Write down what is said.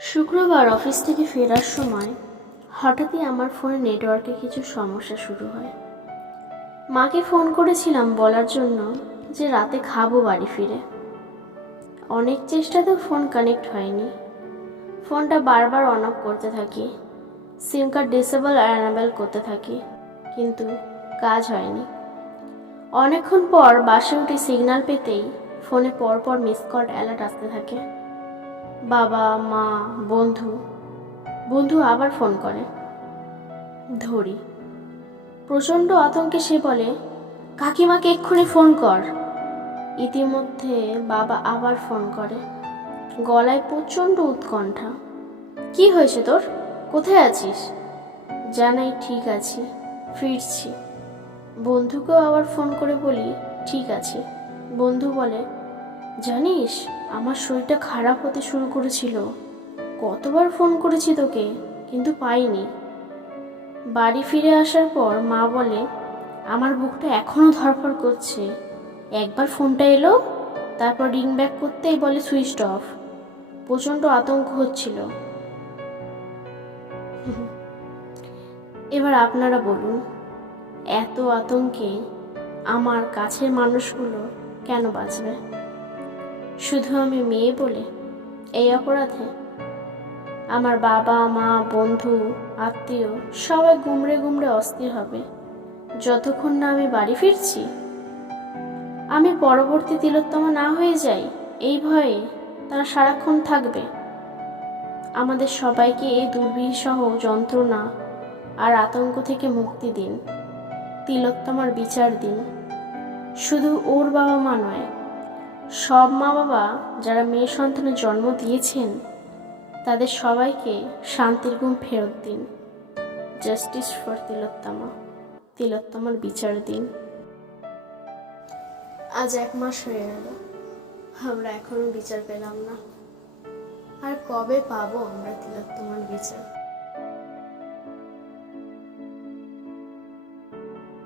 শুক্রবার অফিস থেকে ফেরার সময় হঠাৎই আমার ফোনে নেটওয়ার্কে কিছু সমস্যা শুরু হয়। মাকে ফোন করেছিলাম বলার জন্য যে রাতে খাবো বাড়ি ফিরে। অনেক চেষ্টাতেও ফোন কানেক্ট হয়নি। ফোনটা বারবার অন অফ করতে থাকি, সিম কার্ড ডিসেবল আর অ্যানাবেল করতে থাকি, কিন্তু কাজ হয়নি। অনেকক্ষণ পর বাসে উঠে সিগন্যাল পেতেই ফোনে পরপর মিস কল অ্যালার্ট আসতে থাকে। বাবা, মা, বন্ধু আবার ফোন করে। ধরি। প্রচণ্ড আতঙ্কে সে বলে, কাকিমাকে এক্ষুনি ফোন কর। ইতিমধ্যে বাবা আবার ফোন করে, গলায় প্রচণ্ড উৎকণ্ঠা। কি হয়েছে তোর? কোথায় আছিস? জানাই ঠিক আছি, ফিরছি। বন্ধুকেও আবার ফোন করে বলি ঠিক আছি। বন্ধু বলে, জানিস আমার শরীরটা খারাপ হতে শুরু করেছিল। কতবার ফোন করেছি তোকে, কিন্তু পাইনি। বাড়ি ফিরে আসার পর মা বলে, আমার বুকটা এখনও ধড়ফড় করছে। একবার ফোনটা এলো, তারপর রিং ব্যাক করতেই বলে সুইচড অফ। প্রচণ্ড আতঙ্ক হচ্ছিল। এবার আপনারা বলুন, এত আতঙ্কে আমার কাছের মানুষগুলো কেন বাঁচবে? শুধু আমি মেয়ে বলে এই অপরাধে? আমার বাবা, মা, বন্ধু, আত্মীয় সবাই গুমড়ে গুমড়ে অস্থির হবে যতক্ষণ না আমি বাড়ি ফিরছি। আমি পরবর্তী তিলোত্তমা না হয়ে যাই, এই ভয়ে তারা সারাক্ষণ থাকবে। আমাদের সবাইকে এই দুর্বিষহ যন্ত্রণা আর আতঙ্ক থেকে মুক্তি দিন, তিলোত্তমার বিচার দিন। শুধু ওর বাবা মা নয়, সব মা বাবা যারা মেয়ে সন্তানের জন্ম দিয়েছেন তাদের সবাইকে শান্তির ঘুম ফেরত দিন। জাস্টিস ফর তিলোত্তমা, তিলোত্তমার বিচার দিন। আজ 1 মাস হয়ে গেল, আমরা এখনো বিচার পেলাম না। আর কবে পাবো আমরা তিলোত্তমার বিচার?